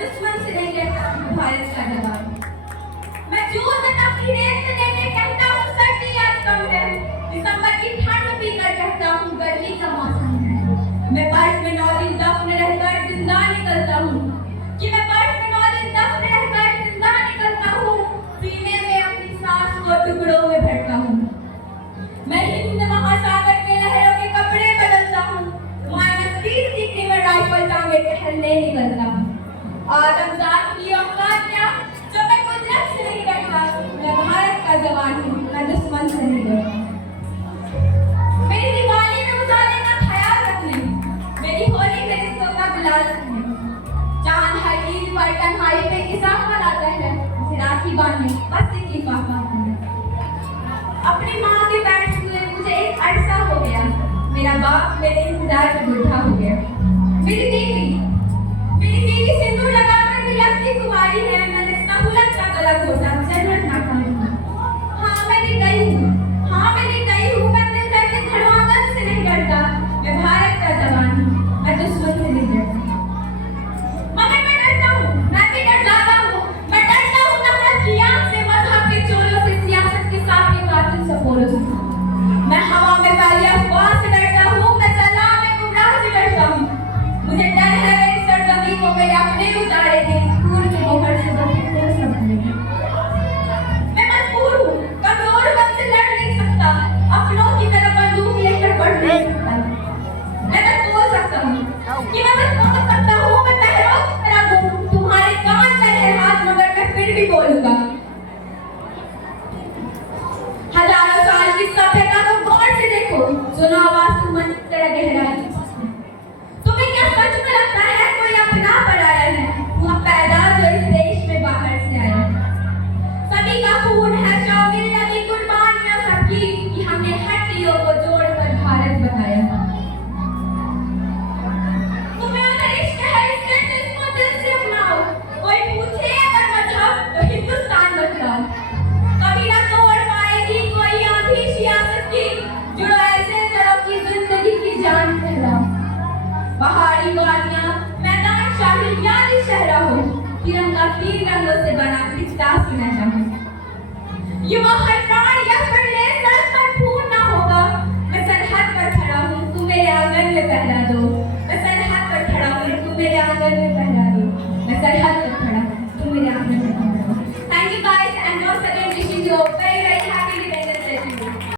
दुश्मन से नहीं कहता हूँ भारत का जवान। मैं जून में अपनी रेत में लेके कहता हूँ सर्दी आज कम है। दिसंबर की ठंड पीकर कहता हूँ गर्मी का मौसम है। मैं बर्फ में 9 दिन दफन रहकर जिंदा निकलता हूँ कि मैं बर्फ में 9 दिन दफन रहकर जिंदा निकलता हूँ। सीने में अपनी सांस को टुकड़ों में भरता हूँ। मैं हिंद महासागर के लहरों के कपड़े बदलता हूँ। -30 डिग्री में राइफल टांगे टहलने निकलता हूँ। आदमजात की औकात क्या जो मैं कुदरत से नहीं डरता। मैं भारत का जवान हूँ, मैं दुश्मन से नहीं डरता। मेरी दिवाली में उजाले का ख्याल रखने, मेरी होली में रिश्तों का गुलाल रखने। चांद हर ईद पर तन्हाई पे किसान मनाता है, उसे राखी बांधने बस एक लिफाफा है। अपनी माँ के पैर छुए मुझे एक अरसा हो गया। मेरा बाप मेरे इंतजार में बूढ़ा हो गया। मेरी बीवी सिंदूर लगाकर भी लगती कुमारी है। मैंने सहूलत का गला घोटा, जन्नत ना खाऊंगी। हाँ मैंने गई हूँ, मैं अपने घर के धड़वागन से नहीं डरता। मैं भारत का जवान हूँ, मैं दुश्मन से नहीं डरता। मगर मैं डरता हूँ, मैं भी डर जाता हूँ। मैं डरता हूँ नफरत की आग से, मजहब के चोरों से, सियासत के साथ के कातिल सपोरों से। मैं हवा में फैली अफवाह से डरता हूँ, मैं सलाह में गुमराह से डरता हूँ। मुझे डर है मेरी सरजमीं को मेरे अपने उजाड़े के खून के गोहर से बखेरते हुए संभालेंगे। मैं मजबूर हूँ, कमजोर हूँ, मुझसे लड़ नहीं सकता। अपनों की तरफ बंदूक लेकर बढ़ नहीं सकता। मैं बस बोल सकता हूँ, मैं पहरों की तरह हूँ। तुम्हारे कान पर है हाथ, मगर मैं फिर भी बोलूंगा। हजारों साल की सभ्यता को गौर से देखो, सुनो आवाज तुम मन की तरह गहराई। तुम्हें क्या सच में लगता है कोई अपना पराया है? वह पैदा जो इस देश में बाहर से आया है। सभी का खून है, शामिल नबी कुर्बानियां सबकी, कि हमने हड्डियों को जोड़कर भारत बनाया। तुम्हें अगर इश्क है इसके तो इसको दिल से अपनाओ। कोई पूछे अगर मजहब तो हिंदुस्तान बतलाओ। कभी ना तोड़ पाएगी कोई आंधी सियासत की, जुड़ो ऐसे जड़ों की जिंदगी की जान फैलाओ। पहाड़ी वादियां मैदान शाही याद शहरा हो, तिरंगा 3 रंगों से बना खिंचता सीना चाहो। युवा हर प्राण यह कर ले सड़क पर खून ना होगा। मैं सरहद पर खड़ा हूँ, तुम मेरे आंगन में पहरा दो। मैं सरहद पर खड़ा हूँ, तुम मेरे आंगन में पहरा दो। मैं सरहद